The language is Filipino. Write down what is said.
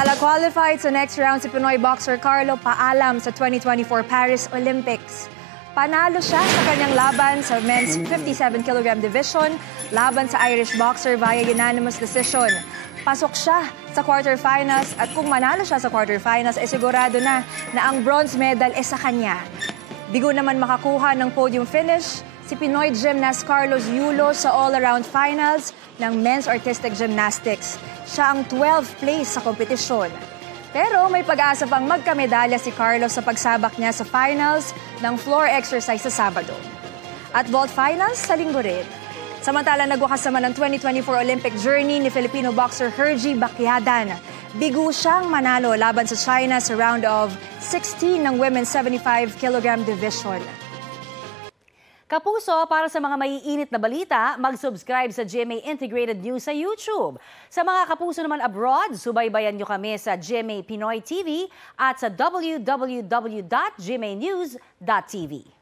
Samantala, qualified sa next round si Pinoy boxer Carlo Paalam sa 2024 Paris Olympics. Panalo siya sa kanyang laban sa men's 57kg division laban sa Irish boxer via unanimous decision. Pasok siya sa quarterfinals at kung manalo siya sa quarterfinals, sigurado na ang bronze medal sa kanya. Bigo naman makakuha ng podium finish si Pinoy gymnast Carlos Yulo sa all-around finals ng men's artistic gymnastics. Siya ang 12th place sa kompetisyon. Pero may pag-asa pang magkamedalya si Carlos sa pagsabak niya sa finals ng floor exercise sa Sabado. At vault finals sa Linggo rin. Samantala, nagwakas naman ang 2024 Olympic journey ni Filipino boxer Hergy Bacquiadan. Bigo siyang manalo laban sa China sa round of 16 ng women's 75kg division. Kapuso, para sa mga maiinit na balita, mag-subscribe sa GMA Integrated News sa YouTube. Sa mga kapuso naman abroad, subaybayan nyo kami sa GMA Pinoy TV at sa www.gmanews.tv.